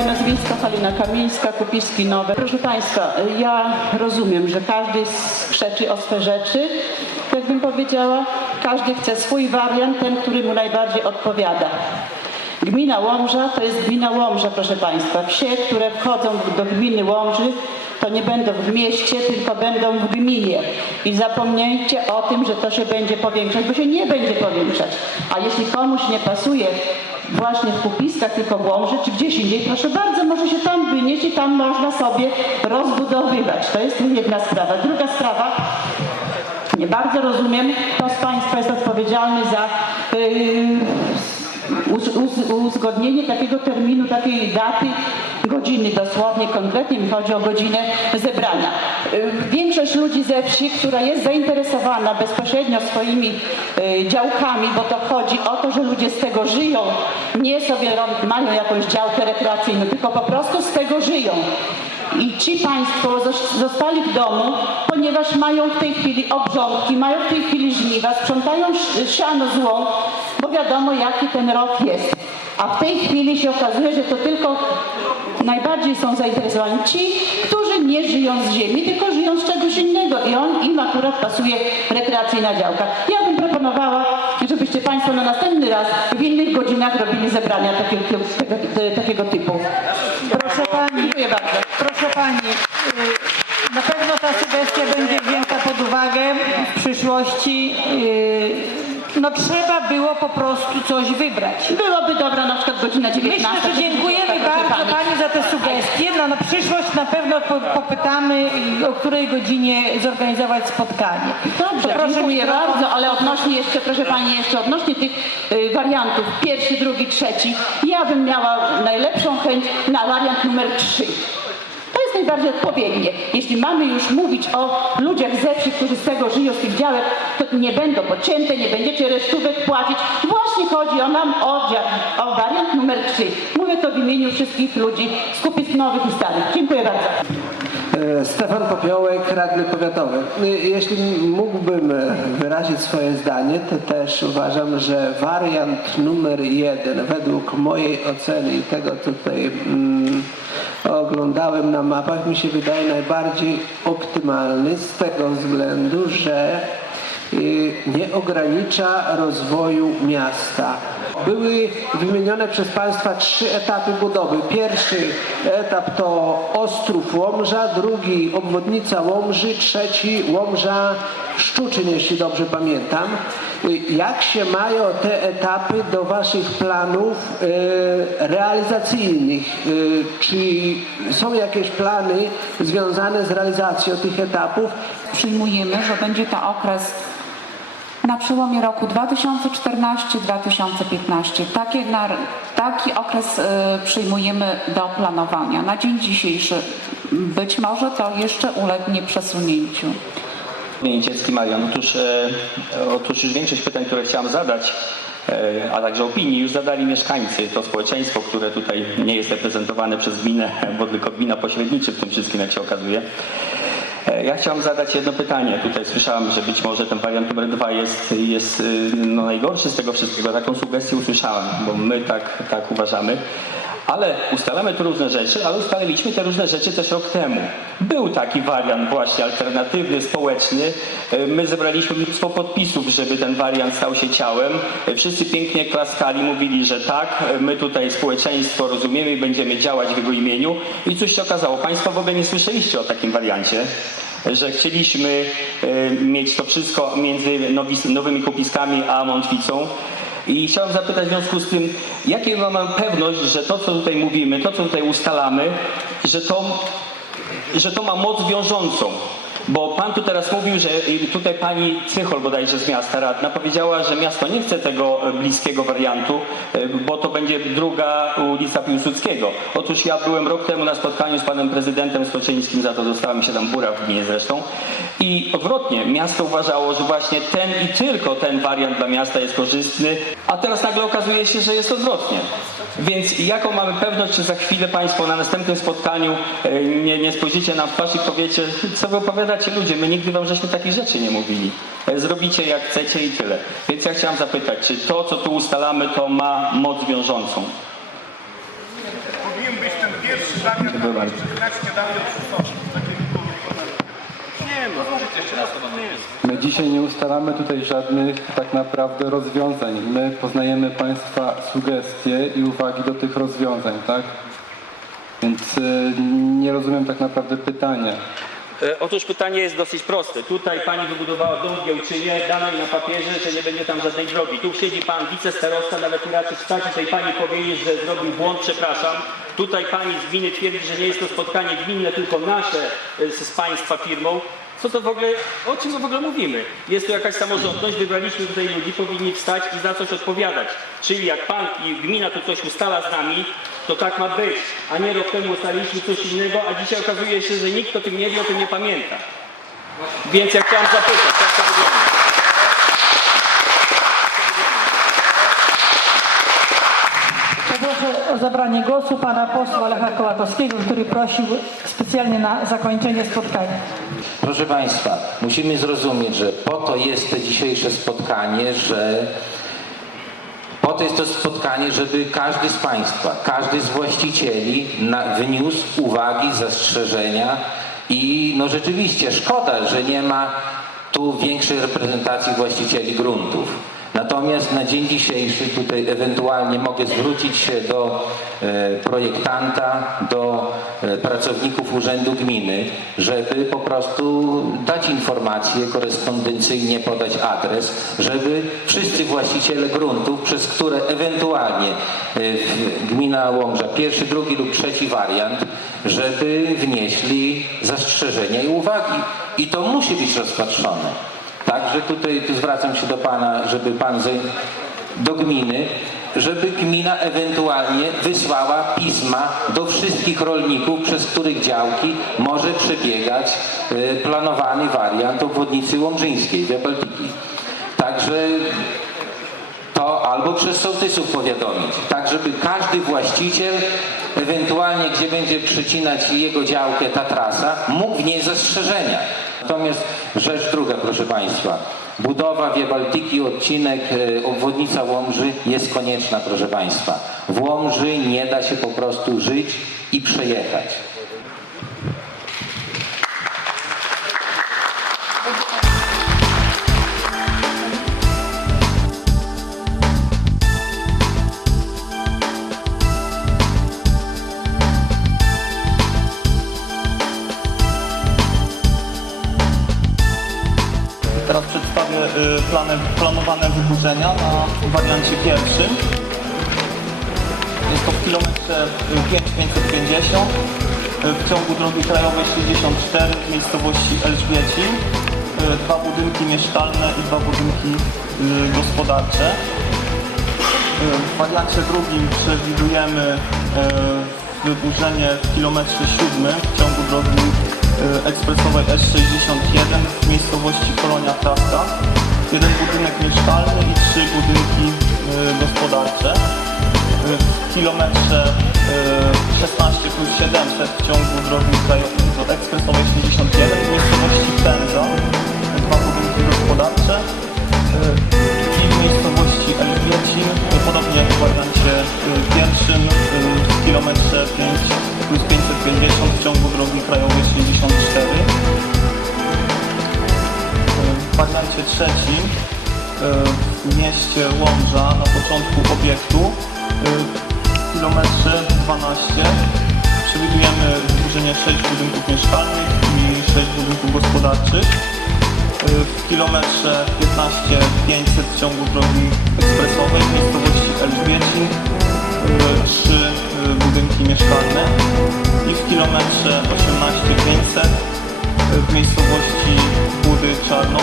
Halina Kamińska, Kupiski Nowe. Proszę Państwa, ja rozumiem, że każdy skrzeczy o swe rzeczy, jak bym powiedziała. Każdy chce swój wariant, ten, który mu najbardziej odpowiada. Gmina Łomża to jest gmina Łomża, proszę Państwa. Wsie, które wchodzą do gminy Łomży, to nie będą w mieście, tylko będą w gminie. I zapomnijcie o tym, że to się będzie powiększać, bo się nie będzie powiększać. A jeśli komuś nie pasuje właśnie w Kupiskach, tylko w Łomży, czy gdzieś indziej, proszę bardzo, może się tam wynieść i tam można sobie rozbudowywać. To jest jedna sprawa. Druga sprawa, nie bardzo rozumiem, kto z Państwa jest odpowiedzialny za yy, uz, uz, uzgodnienie takiego terminu, takiej daty, godziny dosłownie, konkretnie mi chodzi o godzinę zebrania. Yy, Większość ludzi ze wsi, która jest zainteresowana bezpośrednio swoimi yy, działkami, bo to chodzi o to, że ludzie z tego żyją, nie sobie mają jakąś działkę rekreacyjną, tylko po prostu z tego żyją. I ci Państwo zos- zostali w domu, ponieważ mają w tej chwili obrządki, mają w tej chwili żniwa, sprzątają siano z łąk, bo wiadomo jaki ten rok jest. A w tej chwili się okazuje, że to tylko najbardziej są zainteresowani ci, którzy nie żyją z ziemi, tylko żyją z czegoś innego i on, im akurat pasuje rekreacyjna działka. Ja bym proponowała, żebyście Państwo na następny raz w innych godzinach robili zebrania takiego, tego, takiego typu. Proszę Pani, Dziękuję bardzo. proszę Pani, y, na pewno ta sugestia będzie wzięta pod uwagę w przyszłości. No trzeba było po prostu coś wybrać. Byłoby dobra na przykład godzina 19. Myślę, że dziękujemy bardzo pani. Za te sugestie. No na przyszłość na pewno po- popytamy, o której godzinie zorganizować spotkanie. Dobrze, Proszę dziękuję mikrofon. bardzo, ale odnośnie jeszcze, proszę Pani, jeszcze odnośnie tych y, wariantów, pierwszy, drugi, trzeci, ja bym miała najlepszą chęć na wariant numer trzy. Najbardziej odpowiednie. Jeśli mamy już mówić o ludziach ze wsi, którzy z tego żyją, z tych działek, to nie będą pocięte, nie będziecie resztówek płacić. Właśnie chodzi o nam o, o wariant numer trzy. Mówię to w imieniu wszystkich ludzi z nowych i starych. Dziękuję bardzo. E, Stefan Popiołek, radny powiatowy. E, Jeśli mógłbym e, wyrazić swoje zdanie, to też uważam, że wariant numer jeden według mojej oceny i tego tutaj mm, oglądałem na mapach mi się wydaje najbardziej optymalny z tego względu, że y, nie ogranicza rozwoju miasta. Były wymienione przez Państwa trzy etapy budowy. Pierwszy etap to Ostrów Łomża, drugi obwodnica Łomży, trzeci Łomża Szczuczyn, jeśli dobrze pamiętam. Y, Jak się mają te etapy do Waszych planów y, realizacyjnych? Y, Czy są jakieś plany związane z realizacją tych etapów? przyjmujemy, że będzie to okres na przełomie roku 2014-2015. Taki, taki okres y, przyjmujemy do planowania. Na dzień dzisiejszy być może to jeszcze ulegnie przesunięciu. Nieciecki Marian. Otóż, e, otóż już większość pytań, które chciałam zadać, e, a także opinii już zadali mieszkańcy, to społeczeństwo, które tutaj nie jest reprezentowane przez gminę, bo tylko gmina pośredniczy w tym wszystkim, jak się okazuje. E, Ja chciałam zadać jedno pytanie. Tutaj słyszałam, że być może ten wariant numer dwa jest, jest y, no, najgorszy z tego wszystkiego. Taką sugestię usłyszałam, bo my tak, tak uważamy. Ale ustalamy tu różne rzeczy, ale ustaliliśmy te różne rzeczy też rok temu. Był taki wariant właśnie alternatywny, społeczny. E, My zebraliśmy mnóstwo podpisów, żeby ten wariant stał się ciałem. E, Wszyscy pięknie klaskali, mówili, że tak, e, my tutaj społeczeństwo rozumiemy i będziemy działać w jego imieniu. I cóż się okazało? Państwo w ogóle nie słyszeliście o takim wariancie że chcieliśmy mieć to wszystko między nowymi kupiskami a Mątwicą. I chciałem zapytać w związku z tym, jakie mamy pewność, że to, co tutaj mówimy, to, co tutaj ustalamy, że to, że to ma moc wiążącą. Bo pan tu teraz mówił, że tutaj pani Cychol bodajże z miasta radna powiedziała, że miasto nie chce tego e, bliskiego wariantu, e, bo to będzie druga ulica Piłsudskiego. Otóż ja byłem rok temu na spotkaniu z panem prezydentem Stoczyńskim, za to dostała mi się tam bura w gminie zresztą. I odwrotnie, miasto uważało, że właśnie ten i tylko ten wariant dla miasta jest korzystny, a teraz nagle okazuje się, że jest odwrotnie. Więc jaką mamy pewność, czy za chwilę Państwo na następnym spotkaniu e, nie, nie spojrzycie nam w twarz i powiecie, co wy opowiadacie ludzie, my nigdy wam żeśmy takich rzeczy nie mówili. E, Zrobicie jak chcecie i tyle. Więc ja chciałem zapytać, czy to, co tu ustalamy, to ma moc wiążącą? powinien być ten pierwszy Dziękuję bardzo. My dzisiaj nie ustalamy tutaj żadnych tak naprawdę rozwiązań. My poznajemy Państwa sugestie i uwagi do tych rozwiązań, tak? Więc y, nie rozumiem tak naprawdę pytania. E, Otóż pytanie jest dosyć proste. Tutaj pani wybudowała dom w Giełczynie, dano jej na papierze, że nie będzie tam żadnej drogi. Tu siedzi pan wicestarosta, nawet nie raczy wstać i tej pani powiedzieć, że zrobił błąd, przepraszam. Tutaj pani z gminy twierdzi, że nie jest to spotkanie gminne, tylko nasze e, z, państwa firmą. Co to w ogóle, o czym w ogóle mówimy? Jest to jakaś samorządność, wybraliśmy tutaj ludzi, powinni wstać i za coś odpowiadać. Czyli jak pan i gmina tu coś ustala z nami, to tak ma być, a nie rok temu ustaliliśmy coś innego, a dzisiaj okazuje się, że nikt o tym nie wie, o tym nie pamięta. Więc ja chciałem zapytać, jak to wygląda? Poproszę o zabranie głosu pana posła Lecha Kołatowskiego, który prosił specjalnie na zakończenie spotkania. Proszę Państwa, musimy zrozumieć, że po to jest to dzisiejsze spotkanie, że po to jest to spotkanie, żeby każdy z Państwa, każdy z właścicieli na, wniósł uwagi, zastrzeżenia i no rzeczywiście szkoda, że nie ma tu większej reprezentacji właścicieli gruntów. Natomiast na dzień dzisiejszy tutaj ewentualnie mogę zwrócić się do e, projektanta, do e, pracowników Urzędu Gminy, żeby po prostu dać informację, korespondencyjnie podać adres, żeby wszyscy właściciele gruntów, przez które ewentualnie e, gmina Łomża, pierwszy, drugi lub trzeci wariant, żeby wnieśli zastrzeżenia i uwagi. I to musi być rozpatrzone. Także tutaj tu zwracam się do Pana, żeby Pan do gminy, żeby gmina ewentualnie wysłała pisma do wszystkich rolników, przez których działki może przebiegać e, planowany wariant obwodnicy łomżyńskiej, Via Baltiki. Także to albo przez sołtysów powiadomić, tak żeby każdy właściciel, ewentualnie gdzie będzie przecinać jego działkę ta trasa, mógł wnieść zastrzeżenia. Natomiast rzecz druga, proszę Państwa, budowa Via Baltiki, odcinek e, obwodnica Łomży jest konieczna, proszę Państwa. W Łomży nie da się po prostu żyć i przejechać. Y, planowane wyburzenia na wariancie pierwszym. Jest to w kilometrze y, 5550 y, w ciągu drogi krajowej 64 w miejscowości Elżbiecin. Y, Dwa budynki mieszkalne i dwa budynki y, gospodarcze. Y, W wariancie drugim przewidujemy y, wyburzenie w kilometrze siódmym w ciągu drogi y, ekspresowej S61 w miejscowości Kolonia Trawka. Jeden budynek mieszkalny i trzy budynki y, gospodarcze. Y, W kilometrze y, 16 plus 700 w ciągu drogi krajowej ekspresowej 61 w miejscowości Pędza. Dwa budynki gospodarcze. Y, i w miejscowości Elwiecin, podobnie jak w wariancie y, pierwszym, początku obiektu y, w kilometrze 12 przewidujemy wyburzenie 6 budynków mieszkalnych i 6 budynków gospodarczych. W kilometrze 15 500 w ciągu drogi ekspresowej w miejscowości Elżbiecin, y, trzy y, budynki mieszkalne i w kilometrze 18 500 y, w miejscowości Budy gospodarcze.